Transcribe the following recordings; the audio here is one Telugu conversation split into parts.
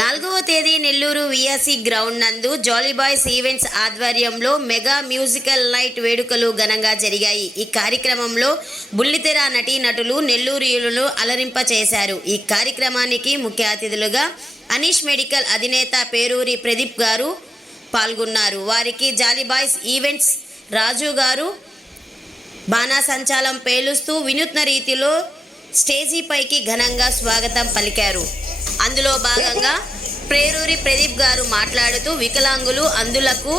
నాలుగవ తేదీ నెల్లూరు విఎస్సి గ్రౌండ్ నందు జాలీబాయ్స్ ఈవెంట్స్ ఆధ్వర్యంలో మెగా మ్యూజికల్ నైట్ వేడుకలు ఘనంగా జరిగాయి. ఈ కార్యక్రమంలో బుల్లితెర నటీ నటులు నెల్లూరులను అలరింప చేశారు. ఈ కార్యక్రమానికి ముఖ్య అతిథులుగా అనీష్ మెడికల్ అధినేత పేరూరి ప్రదీప్ గారు పాల్గొన్నారు. వారికి జాలీబాయ్స్ ఈవెంట్స్ రాజు గారు బాణాసంచాలం పేలుస్తూ వినూత్న రీతిలో స్టేజీపైకి ఘనంగా స్వాగతం పలికారు. అందులో భాగంగా ప్రేరూరి ప్రదీప్ గారు మాట్లాడుతూ వికలాంగులు అందులకు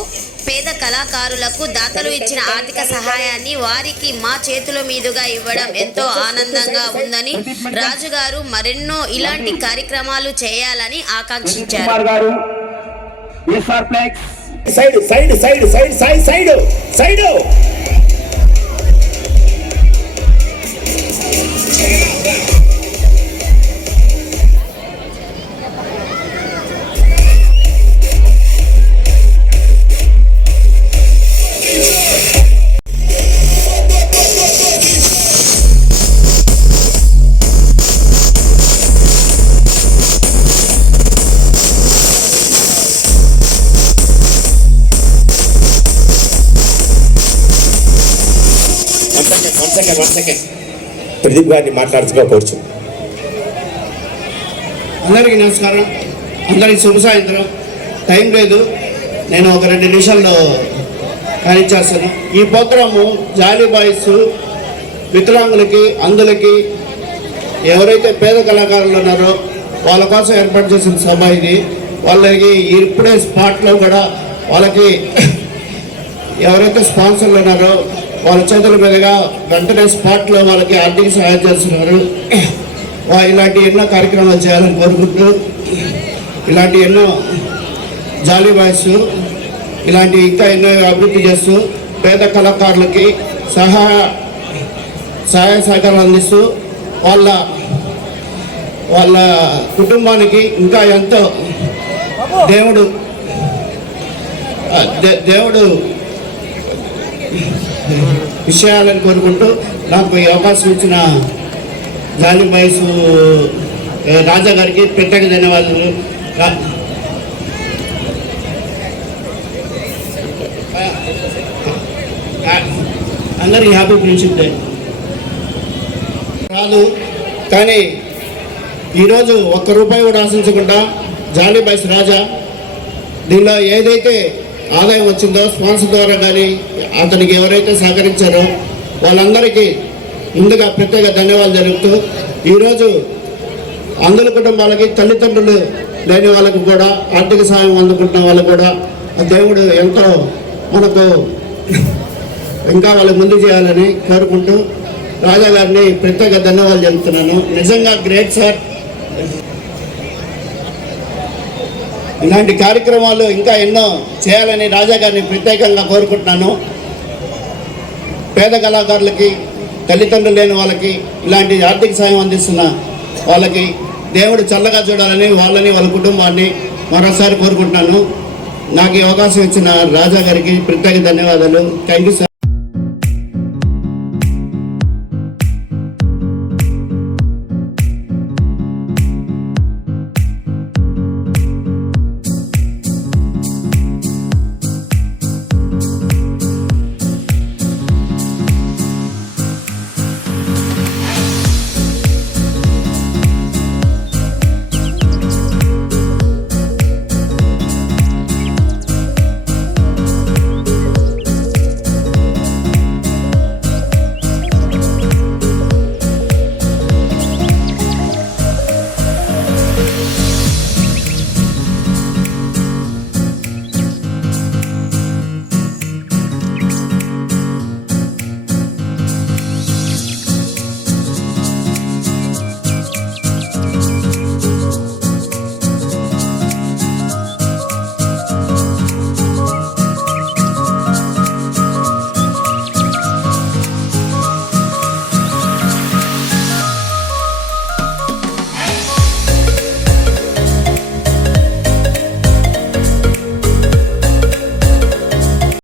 పేద కళాకారులకు దాతలు ఇచ్చిన ఆర్థిక సహాయాన్ని వారికి మా చేతుల మీదుగా ఇవ్వడం ఎంతో ఆనందంగా ఉందని రాజుగారు మరెన్నో ఇలాంటి కార్యక్రమాలు చేయాలని ఆకాంక్షించారు. Side side side side side side. One second one second one second Pradeep గారిని మాట్లాడుకోవచ్చు. అందరికీ నమస్కారం. అందరికీ శుభ సాయంత్రం. టైం లేదు. నేను ఒక రెండు నిమిషాల్లో కానిచ్చేస్తాను ఈ ప్రోగ్రాము జాలీ బాయ్స్ వికలాంగులకి అందులకి ఎవరైతే పేద కళాకారులు ఉన్నారో వాళ్ళ కోసం ఏర్పాటు చేసిన సభ ఇది. వాళ్ళకి ఇప్పుడే స్పాట్లో కూడా వాళ్ళకి ఎవరైతే స్పాన్సర్లు ఉన్నారో వాళ్ళ చేతుల మీదుగా వెంటనే స్పాట్లో వాళ్ళకి ఆర్థిక సహాయం చేస్తున్నారు. ఇలాంటి ఎన్నో కార్యక్రమాలు చేయాలని కోరుకుంటూ ఇలాంటి ఎన్నో జాలీ బాయ్స్ ఇలాంటి ఇంకా ఎన్నో అభివృద్ధి చేస్తూ పేద కళాకారులకి సహాయ సహాయ సహకారాలు అందిస్తూ వాళ్ళ వాళ్ళ కుటుంబానికి ఇంకా ఎంతో దేవుడు దే- దేవుడు విషయాలను కోరుకుంటూ నాకు ఈ అవకాశం ఇచ్చిన జాలి వయసు రాజా గారికి ప్రత్యేక ధన్యవాదాలు రా- హ్యాపీ ఫ్రెండ్షిప్ డే. రాదు కానీ ఈరోజు ఒక్క రూపాయి కూడా ఆశించకుండా జాలీ బైస్ రాజా దీనిలో ఏదైతే ఆదాయం వచ్చిందో స్పాన్సర్ ద్వారా కానీ అతనికి ఎవరైతే సహకరించారో వాళ్ళందరికీ ముందుగా ప్రత్యేక ధన్యవాదాలు జరుపుతూ ఈరోజు అందుల కుటుంబాలకి తల్లిదండ్రులు లేని వాళ్ళకు కూడా ఆర్థిక సహాయం అందుకుంటున్న వాళ్ళకు కూడా ఆ దేవుడు ఎంతో మనకు ఇంకా వాళ్ళకి ముందు చేయాలని కోరుకుంటూ రాజా గారిని ప్రత్యేక ధన్యవాదాలు చెబుతున్నాను నిజంగా గ్రేట్ సార్. ఇలాంటి కార్యక్రమాలు ఇంకా ఎన్నో చేయాలని రాజా గారిని ప్రత్యేకంగా కోరుకుంటున్నాను. పేద కళాకారులకి తల్లిదండ్రులు లేని వాళ్ళకి ఇలాంటి ఆర్థిక సాయం అందిస్తున్న వాళ్ళకి దేవుడు చల్లగా చూడాలని వాళ్ళని వాళ్ళ కుటుంబాన్ని మరోసారి కోరుకుంటున్నాను. నాకు ఈ అవకాశం ఇచ్చిన రాజా గారికి ప్రత్యేక ధన్యవాదాలు. Thank you sir